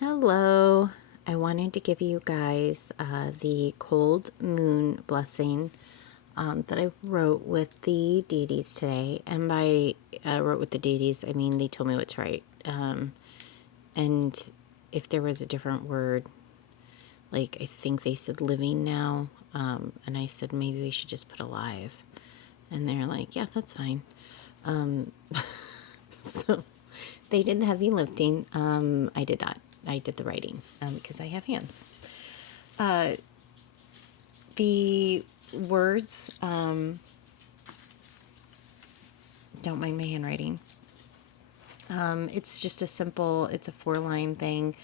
Hello. I wanted to give you guys the cold moon blessing that I wrote with the deities today. And by wrote with the deities, I mean they told me what's right. And if there was a different word, like I think they said living now, and I said maybe we should just put alive. And they're like, yeah, that's fine. So they did the heavy lifting. I did not. I did the writing because I have hands. The words, don't mind my handwriting. It's just it's a 4-line thing.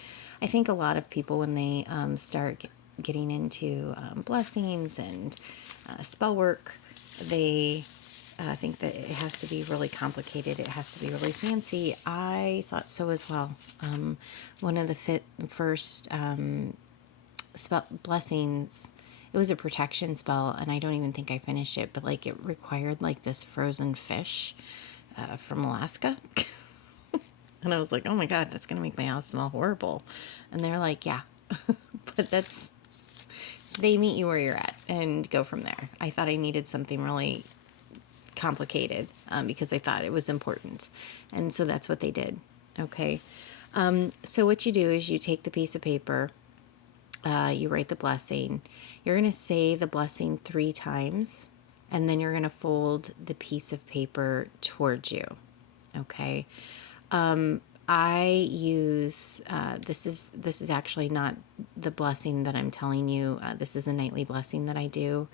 I think a lot of people, when they start getting into blessings and spell work, they think that it has to be really complicated. It has to be really fancy. I thought so as well. One of the first spell blessings, it was a protection spell, and I don't even think I finished it, but like it required like this frozen fish from Alaska. And I was like, oh my god, that's gonna make my house smell horrible. And they're like, yeah. But they meet you where you're at and go from there. I thought I needed something really complicated because I thought it was important, and so that's what they did. Okay. So what you do is you take the piece of paper, you write the blessing. You're going to say the blessing 3 times, and then you're going to fold the piece of paper towards you. Okay. I use this is actually not the blessing that I'm telling you. This is a nightly blessing that I do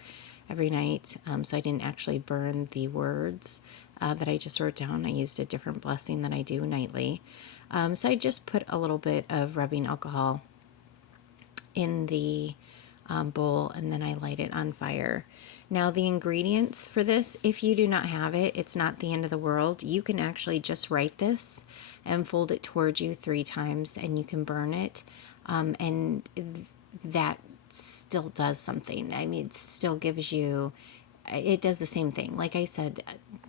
every night. So I didn't actually burn the words that I just wrote down. I used a different blessing that I do nightly. So I just put a little bit of rubbing alcohol in the bowl, and then I light it on fire. Now the ingredients for this, if you do not have it, it's not the end of the world. You can actually just write this and fold it towards you 3 times, and you can burn it, and that still does something. I mean, it still gives you, it does the same thing. Like I said,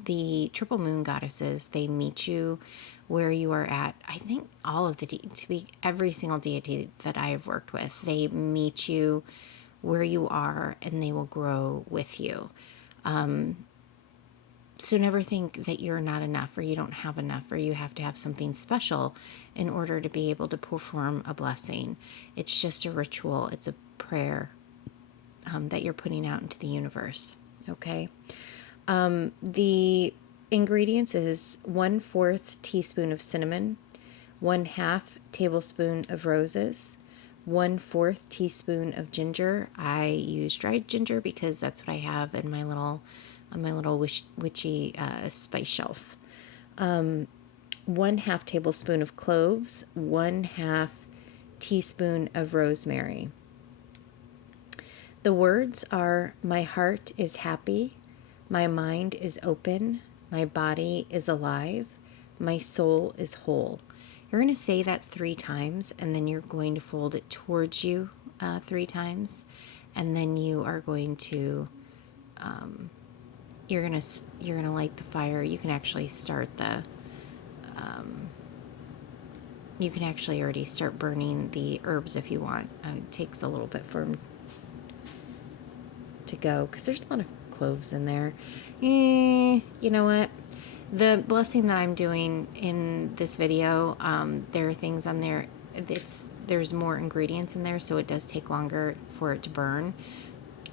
the triple moon goddesses, they meet you where you are at. I think all of every single deity that I have worked with, they meet you where you are and they will grow with you. So never think that you're not enough, or you don't have enough, or you have to have something special in order to be able to perform a blessing. It's just a ritual. It's a prayer that you're putting out into the universe. Okay. The ingredients is 1/4 teaspoon of cinnamon, 1/2 tablespoon of roses, 1/4 teaspoon of ginger. I use dried ginger because that's what I have in my little witchy spice shelf. 1/2 tablespoon of cloves, 1/2 teaspoon of rosemary. The words are: my heart is happy, my mind is open, my body is alive, my soul is whole. You're going to say that 3 times, and then you're going to fold it towards you 3 times, and then you are going to you're gonna light the fire. You can actually start the you can actually already start burning the herbs if you want. It takes a little bit for them to go because there's a lot of cloves in there. You know what? The blessing that I'm doing in this video, there are things on there. There's more ingredients in there, so it does take longer for it to burn.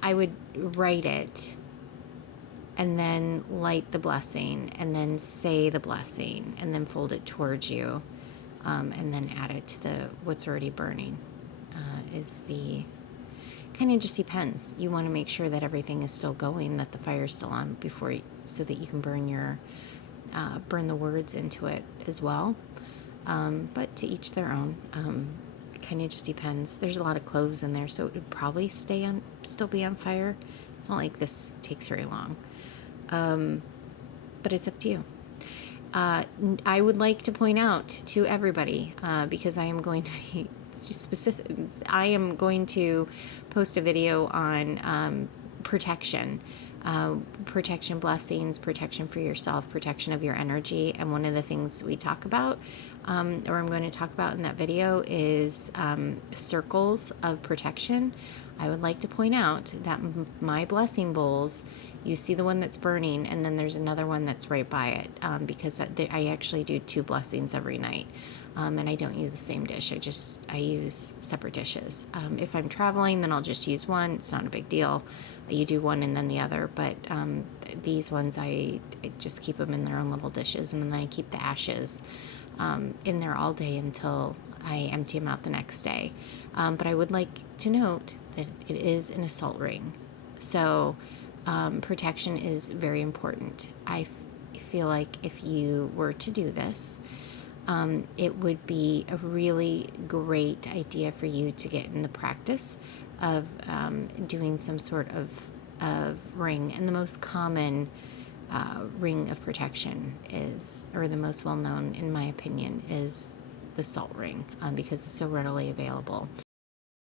I would write it and then light the blessing and then say the blessing and then fold it towards you, and then add it to what's already burning. Is the kind of just depends. You want to make sure that everything is still going, that the fire is still on so that you can burn the words into it as well. But to each their own. It kind of just depends. There's a lot of cloves in there, so it would probably still be on fire. It's not like this takes very long. But it's up to you. I would like to point out to everybody, because I am going to be specific, I am going to post a video on protection. protection blessings, protection for yourself, protection of your energy. And one of the things we talk about, or I'm going to talk about in that video, is circles of protection. I would like to point out that my blessing bowls, you see the one that's burning, and then there's another one that's right by it, because I actually do 2 blessings every night. And I don't use the same dish. I use separate dishes. If I'm traveling, then I'll just use one. It's not a big deal. You do one and then the other. But these ones, I just keep them in their own little dishes, and then I keep the ashes in there all day until I empty them out the next day. But I would like to note that it is an assault ring. So protection is very important. I feel like if you were to do this, it would be a really great idea for you to get in the practice of doing some sort of ring. And the most common ring of protection is, or the most well known in my opinion, is the salt ring, because it's so readily available.